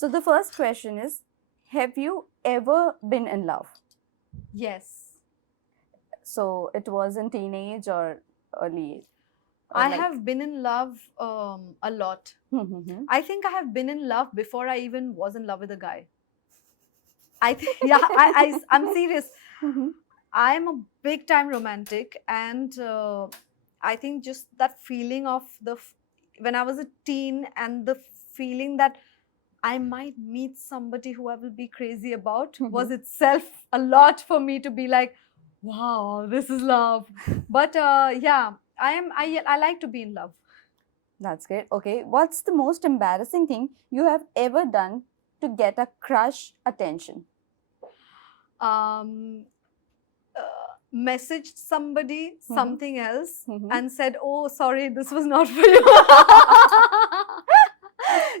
So the first question is, have you ever been in love? Yes. So it was in teenage or early, or I like. have been in love a lot. Mm-hmm. I think I have been in love before I even was in love with a guy. I think, yeah, I'm serious. Mm-hmm. I'm a big time romantic, and I think just that feeling of when I was a teen, and the feeling that I might meet somebody who I will be crazy about was itself a lot for me to be like, wow, this is love. But yeah, I like to be in love. That's great. Okay, what's the most embarrassing thing you have ever done to get a crush attention? Um, Messaged somebody Mm-hmm. something else Mm-hmm. and said, "Oh, sorry, this was not for you."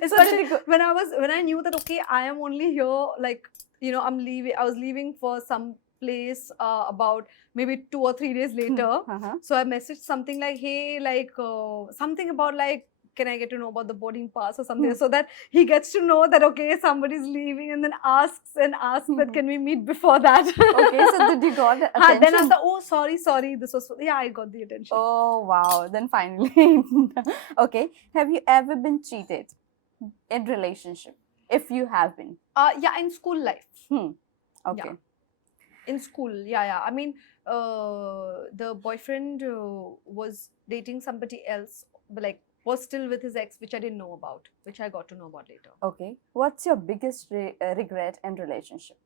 So did Especially you go? when I knew that, okay, I am only here, like, I'm leaving. I was leaving for some place about maybe 2 or 3 days later. Uh-huh. So I messaged something like, "Hey, like something about like, can I get to know about the boarding pass or something?" So that he gets to know that, okay, somebody's leaving, and then asks that, can we meet before that? Okay, so did you got the Then I attention? thought, oh, sorry, this was yeah, I got the attention. Oh wow, then finally. Okay, have you ever been cheated in relationship? If you have been. Yeah, in school life. Okay. Yeah. In school, yeah. I mean, the boyfriend was dating somebody else, but like was still with his ex, which I didn't know about, which I got to know about later. Okay. What's your biggest regret in relationship?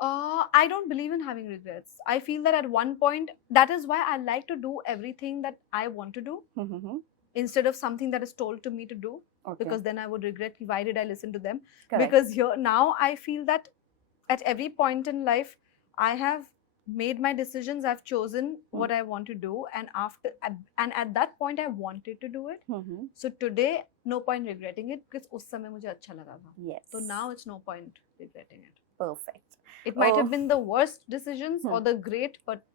I don't believe in having regrets. I feel that at one point, that is why I like to do everything that I want to do Mm-hmm. instead of something that is told to me to do, Okay. because then I would regret why did I listen to them. Correct. Because here now I feel that at every point in life, I have made my decisions. I've chosen what I want to do, and at that point I wanted to do it. Mm-hmm. So today, no point regretting it, because उस समय मुझे अच्छा लगा था. Yes. So now it's no point regretting it. Perfect. It might Oh. have been the worst decisions or the great, but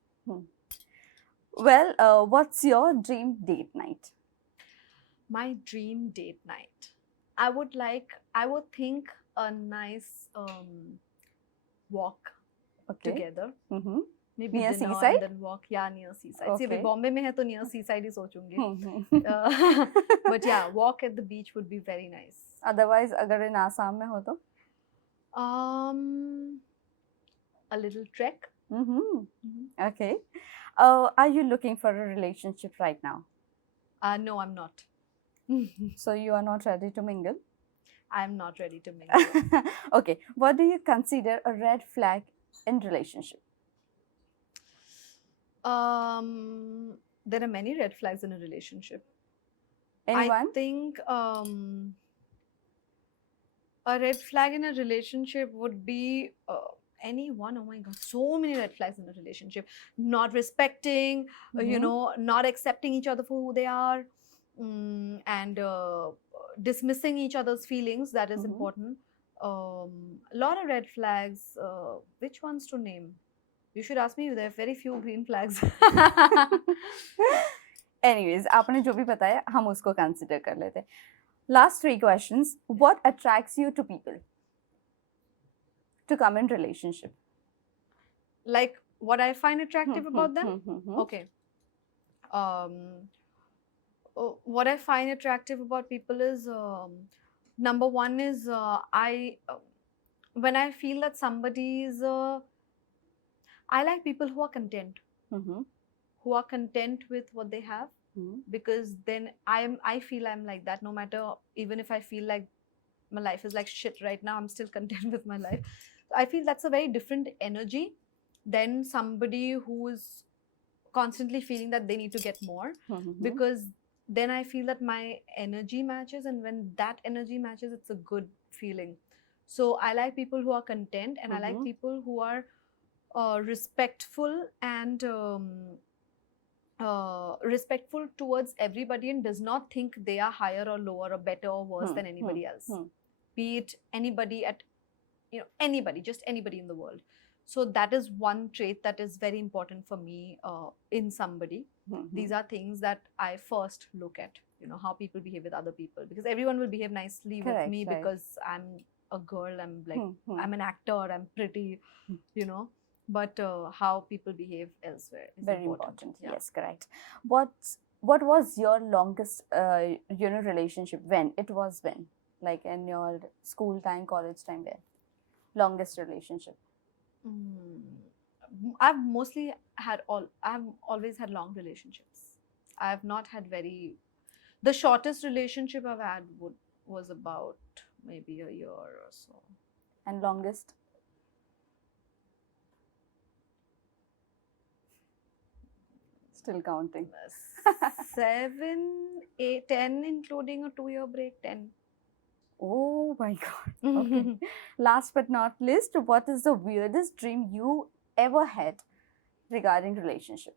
Well, what's your dream date night? my dream date night, I would think a nice walk Okay. together. Mm-hmm. Maybe Near dinner seaside? and then walk. Yeah, near seaside. See, Okay. अभी बॉम्बे में है तो near seaside he सोचूंगी. Mm-hmm. But yeah, walk at the beach would be very nice. Otherwise, अगर in Assam में हो तो? A little trek. Mm-hmm. Okay. Are you looking for a relationship right now? No, I'm not. So you are not ready to mingle? I'm not ready to mingle. Okay. What do you consider a red flag in relationship? There are many red flags in a relationship. Anyone? I think a red flag in a relationship would be anyone. Oh my god, so many red flags in a relationship. Not respecting, not accepting each other for who they are, and dismissing each other's feelings. That is important. A lot of red flags. Which ones to name? You should ask me. There are very few green flags. Anyways, आपने जो भी बताया हम उसको consider कर लेते हैं. Last 3 questions. What attracts you to people to come in relationship? Like what I find attractive about them? Okay. What I find attractive about people is number one is when I feel that somebody is I like people who are content, who are content with what they have, because then I feel I'm like that. No matter, even if I feel like my life is like shit right now, I'm still content with my life. I feel that's a very different energy than somebody who is constantly feeling that they need to get more, because then I feel that my energy matches, and when that energy matches, it's a good feeling. So I like people who are content, and I like people who are respectful and respectful towards everybody, and does not think they are higher or lower or better or worse than anybody else. Be it anybody just anybody in the world. So that is one trait that is very important for me in somebody. These are things that I first look at, you know, how people behave with other people, because everyone will behave nicely with Correct, me right. because I'm a girl, I'm like I'm an actor, I'm pretty, you know, but how people behave elsewhere is Very important. Yeah. Yes, correct. What was your longest relationship? When it was, when, like in your school time, college time, when longest relationship? I've mostly I've always had long relationships. I've not had the shortest relationship I've had was about maybe a year or so. And longest? Still counting. 7, 8, 10, including a 2-year break. 10. Oh my god. Okay. Last but not least, what is the weirdest dream you ever had regarding relationship?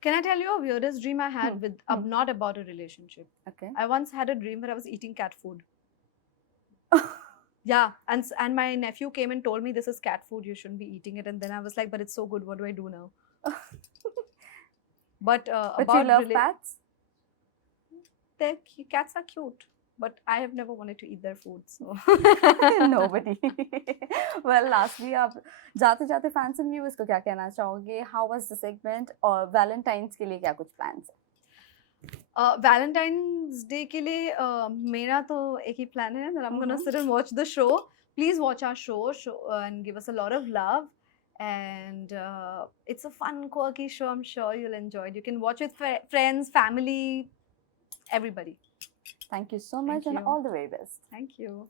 Can I tell you a weirdest dream I had with not about a relationship? Okay. I once had a dream where I was eating cat food. Yeah, and my nephew came and told me, this is cat food, you shouldn't be eating it. And then I was like, but it's so good, what do I do now? But you love pets? Cats are cute, but I have never wanted to eat their food. So Nobody. Well, lastly, आप जाते जाते fans and viewers को क्या कहना चाहोगे? How was the segment? और Valentine's के लिए क्या कुछ plans है? Valentine's Day के लिए मेरा तो एक ही plan है that I'm gonna sit and watch the show. Please watch our show and give us a lot of love. And it's a fun, quirky show. I'm sure you'll enjoy it. You can watch with friends, family, everybody. Thank you so much and all the very best. Thank you.